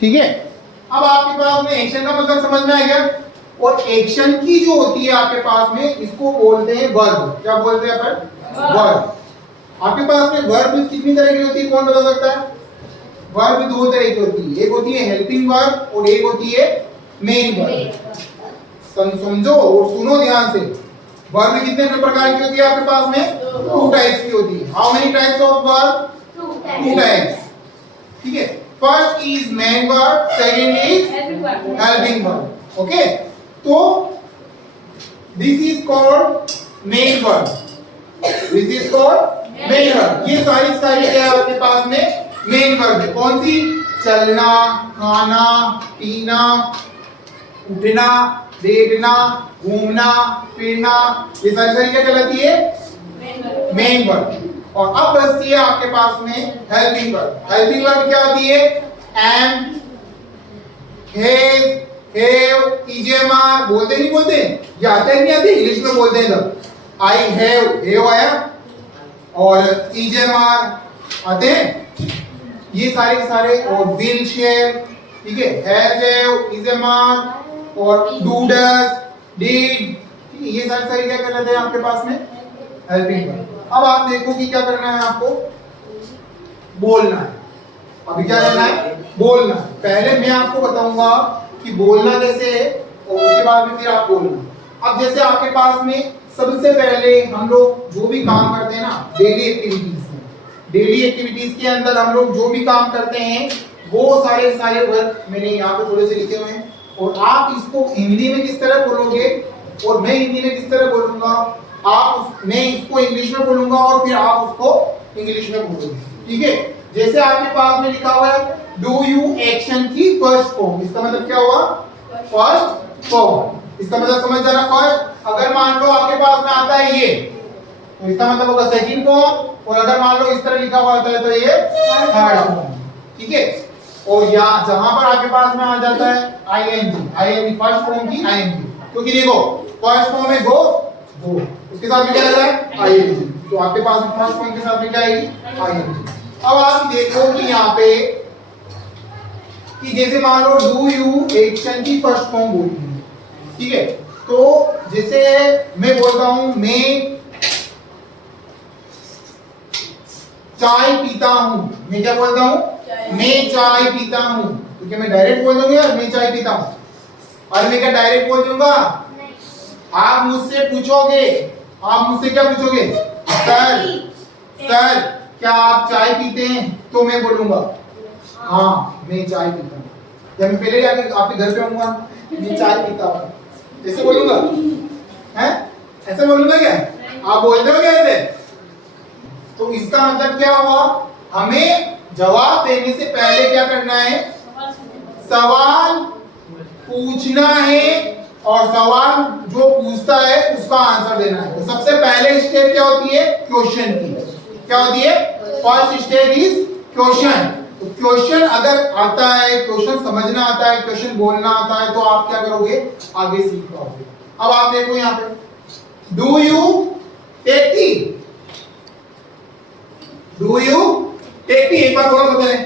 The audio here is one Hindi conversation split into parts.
ठीक है, अब आपके पास में एक्शन का मतलब समझ में आ गया। और एक्शन की जो होती है आपके पास में, इसको बोलते हैं वर्ब। क्या बोलते हैं अपन? वर्ब। आपके पास में वर्ब कितनी तरह की होती है, कौन बता सकता है? वर्ब दो तरह की होती है, एक होती है हेल्पिंग वर्ब और एक होती है मेन वर्ब। समझो और सुनो ध्यान से। वर्ब कितने प्रकार की होती है आपके पास में? 2 टाइप्स की होती है। How many types of verb? 2 types. ठीक है, first is main verb, second is helping verb. Okay, तो this is called main verb, this is called main verb. ये सारी क्या है आपके पास में? मेन वर्ब है। कौन सी? चलना, खाना, पीना, उठना, बैठना, घूमना, फिरना, ये सारी क्या कहलाती है? Main verb. और अब बचती है आपके पास में हेल्पिंग वर्ब। हेल्पिंग वर्ब क्या होती है? एम, हैव, इजेमार बोलते नहीं बोलते? ये आते नहीं आते? इंग्लिश में बोलते हैं जब आई हैव आया और इजेमार आते हैं, ये सारे और विल शेयर, ठीक है, हैव, इजेमार और डू डज, डिड, ठीक है, ये सारे क्या कहलाते हैं आपके पास में? Helping verb. अब आप देखो कि क्या करना है आपको? बोलना है। अभी क्या करना है? बोलना। पहले मैं आपको बताऊंगा कि बोलना कैसे है और उसके बाद में फिर आप बोलना। अब जैसे आपके पास में सबसे पहले हम लोग जो भी काम करते हैं ना, डेली एक्टिविटीज के अंदर हम लोग जो भी काम करते हैं वो सारे वर्क मैंने यहाँ पे थोड़े से लिखे हुए हैं। और आप इसको हिंदी में किस तरह बोलोगे और मैं हिंदी में किस तरह बोलूंगा, मैं इसको इंग्लिश में बोलूंगा और फिर आप उसको इंग्लिश में बोलोगे। ठीक है, जैसे आपके पास में लिखा हुआ है डू यू एक्शन की फर्स्ट फॉर्म, इसका मतलब क्या हुआ? First form. इसका मतलब समझ जाना फर्स्ट। अगर मान लो आपके पास में आता है ये, तो इसका मतलब होगा सेकंड फॉर्म। और अगर मान लो इस तरह लिखा हुआ होता है तो ये थर्ड फॉर्म। ठीक है, और यहाँ जहां पर आपके पास में आ जाता है आईएनजी फर्स्ट फॉर्म की आईएनजी, क्योंकि देखो फर्स्ट फॉर्म में गो, उसके साथ में क्या लगा है? आईएनजी। तो आपके पास में फर्स्ट फॉर्म के साथ में क्या आएगी? आईएनजी। अब आप देखो कि यहाँ पे कि जैसे मान लो डू यू एक्शन की फर्स्ट फॉर्म बोलती है, ठीक है, तो जैसे मैं बोलता हूं मैं चाय पीता हूं, मैं क्या बोलता हूं? मैं चाय पीता हूं। तो क्या मैं डायरेक्ट बोल दूंगा यार मैं चाय पीता हूं? और मैं क्या डायरेक्ट बोल दूंगा? आप मुझसे पूछोगे, आप मुझसे क्या पूछोगे? सर क्या आप चाय पीते हैं? तो मैं बोलूंगा हाँ मैं चाय पीता हूँ। जब मैं पहले आपके घर पे आऊंगा मैं चाय पीता हूँ, ऐसे बोलूंगा? हैं? ऐसे बोलूंगा क्या? आप बोलते हो क्या ऐसे? तो इसका मतलब क्या हुआ? हमें जवाब देने से पहले क्या करना है? सवाल पूछना है और सवाल जो पूछता है उसका आंसर देना है। तो सबसे पहले स्टेप क्या होती है? क्वेश्चन की। क्या होती है? First step is question. तो क्वेश्चन अगर आता है, क्वेश्चन समझना आता है, क्वेश्चन बोलना आता है, तो आप क्या करोगे? आगे सीख पाओगे। अब आप देखो यहाँ पे do you take tea, do you take tea, एक बार थोड़ा सा करें।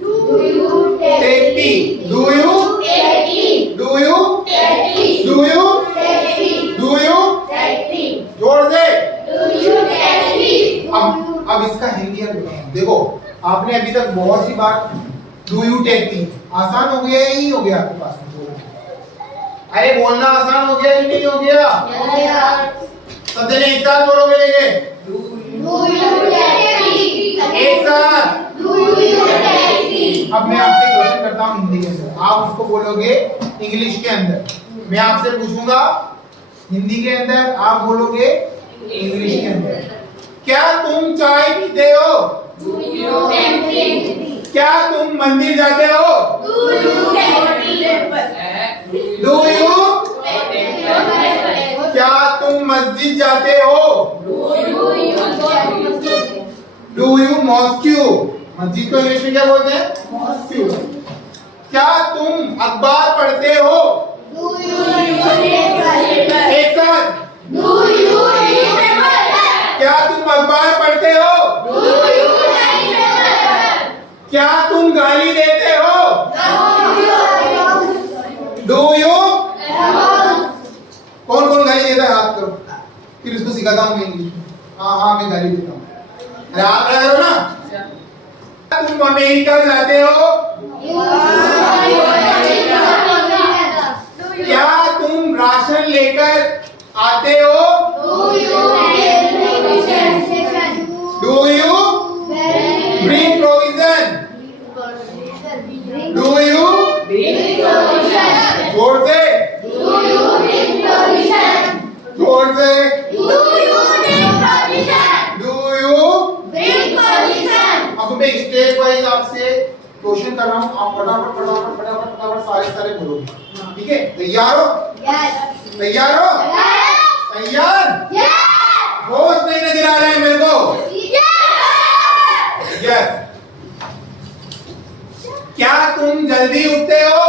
Do you take tea, do you take tea, do you take tea, do you take tea, do you take tea, जोर से डू यू टेक टी। अब इसका हिंदी है। देखो आपने अभी तक बहुत सी बार डू यू टेक टी, आसान हो गया ही हो गया आपके पास में? अरे बोलना आसान हो गया कि नहीं हो गया? सब जने एक साथ बोलोगे लेके डू यू टेक टी, एक साथ डू यू टेक टी। अब मैं आपसे क्वेश्चन करता हूं हिंदी के अंदर, आप उसको बोलोगे इंग्लिश के अंदर। मैं आपसे पूछूंगा हिंदी के अंदर, आप बोलोगे इंग्लिश के अंदर। क्या तुम चाय पीते हो? Do you take tea. क्या तुम मंदिर जाते हो? Do you take tea. Do you, क्या तुम मस्जिद जाते हो? डू यू मॉस्क्यू, मस्जिद को इंग्लिश में क्या बोलते हैं? मॉस्क्यू। क्या तुम अखबार पढ़ते हो? एक साथ डू यू, क्या तुम अखबार पढ़ते हो? क्या तुम गाली देते हो? सिखाता हूँ मैं इंग्लिश। हाँ मैं गाली देता हूँ। अरे आप क्या करो ना, तुम अमेरिका जाते हो? क्या तुम राशन लेकर आते हो? Do you bring provision? Do you जोर से, जोर से, डू यू? अब मैं स्टेप वाइज आपसे क्वेश्चन कर रहा हूँ, आप फटाफट फटाफट फटाफट फटाफट सारे बोलोगे, ठीक है? तैयार हो? तैयार हो? तैयार? होश नहीं नजर आ रहा है मेरे को? यस। क्या तुम जल्दी उठते हो?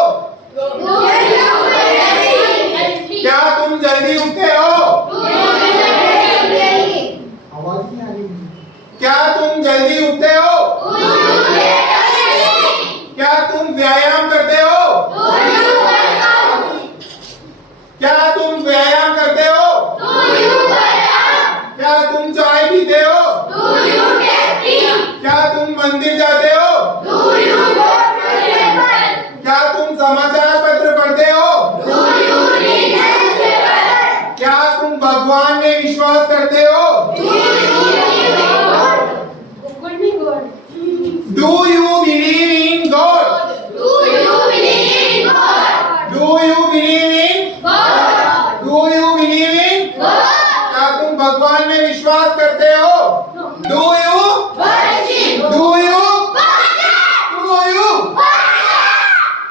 क्या तुम जल्दी उठते हो? आवाज नहीं आ रही। क्या तुम जल्दी उठते हो? क्या तुम व्यायाम करते हो? क्या तुम व्यायाम करते हो? क्या तुम चाय पीते हो? क्या तुम मंदिर जाते हो? क्या तुम समाचार पत्र पढ़ते हो? क्या तुम भगवान में विश्वास करते हो? Do you believe in God? Do you believe in God? Do you believe in God? Do you believe in God? क्या तुम भगवान में विश्वास करते हो? Do you? Do you? Do you?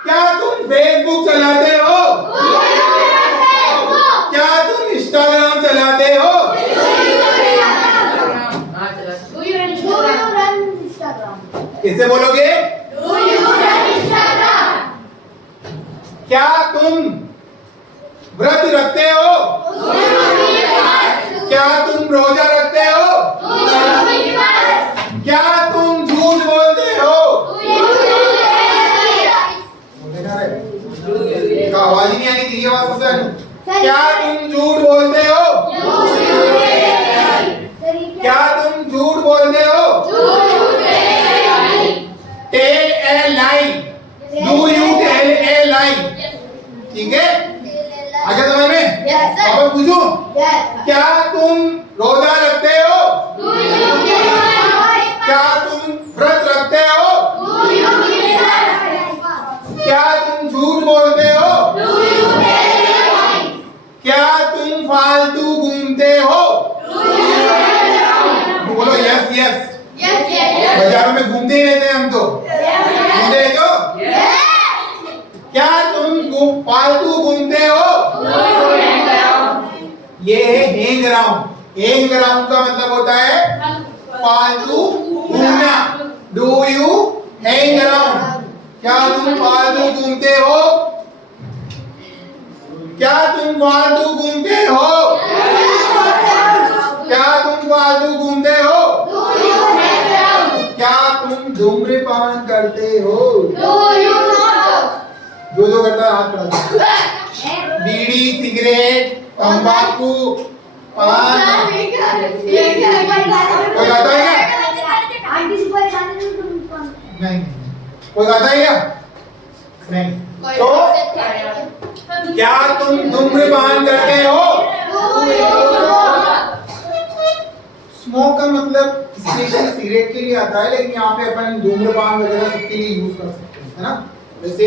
क्या तुम फेसबुक चलाते हो? क्या तुम इंस्टाग्राम चलाते हो? किससे बोलोगे? क्या तुम व्रत रखते हो? क्या तुम रोजा रखते हो? क्या तुम झूठ बोलते हो? क्या आवाज ही नहीं आ रही? तेरी आवाज सबसे आनी। क्या तुम झूठ बोलते हो? क्या तुम झूठ बोलते हो? Tell a lie. Do you tell a lie? ठीक है, आगे समझ में? अब पूछूं, क्या तुम रोजा रखते हो? क्या तुम व्रत रखते हो? क्या तुम झूठ बोलते हो? क्या तुम फालतू घूमते हो? बोलो यस यस। बाजारों में घूमते ही रहते हैं हम तो, घूमते हैं तो? क्या तुम फालतू घूमते हो? ये है हैंग अराउंड। हैंग अराउंड का मतलब होता है फालतू घूमना। Do you hang around? क्या तुम फालतू घूमते हो? क्या तुम फालतू घूमते हो? क्या तुम फालतू घूमते हो? क्या तुम धूम्रपान करते हो? जो करता है हाथ बढ़ा। बीड़ी, सिगरेट, तंबाकू, पान, कोई खाता है क्या? नहीं। कोई खाता है क्या? नहीं। तो क्या तुम धूम्रपान करते हो? स्मोक का मतलब स्पेशल सिगरेट के लिए आता है, लेकिन यहाँ पे अपन धूम्रपान वगैरह सबके लिए यूज कर सकते हैं, है ना? जैसे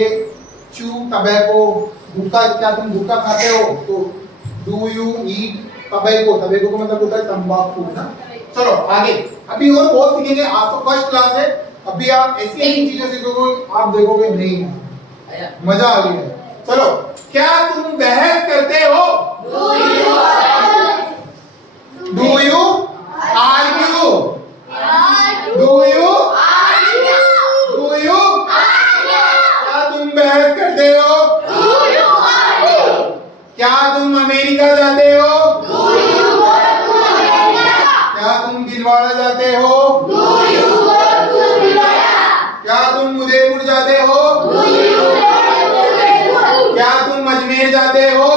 चू, टबैको, गुटखा। क्या तुम गुटखा खाते हो? तो do you eat tobacco? Tobacco का मतलब होता है तंबाकू, है ना? चलो आगे, अभी और बहुत सीखेंगे। आज तो फर्स्ट क्लास है, अभी आप ऐसी ऐसी चीजें सीखोगे, आप देखोगे नहीं मजा आ गया। चलो, क्या तुम बहस करते हो? Do you argue? Do you? Do you? क्या तुम बहस करते हो? क्या तुम अमेरिका जाते हो? क्या तुम भिलवाड़ा जाते हो? क्या तुम उदयपुर जाते हो? क्या तुम अजमेर जाते हो?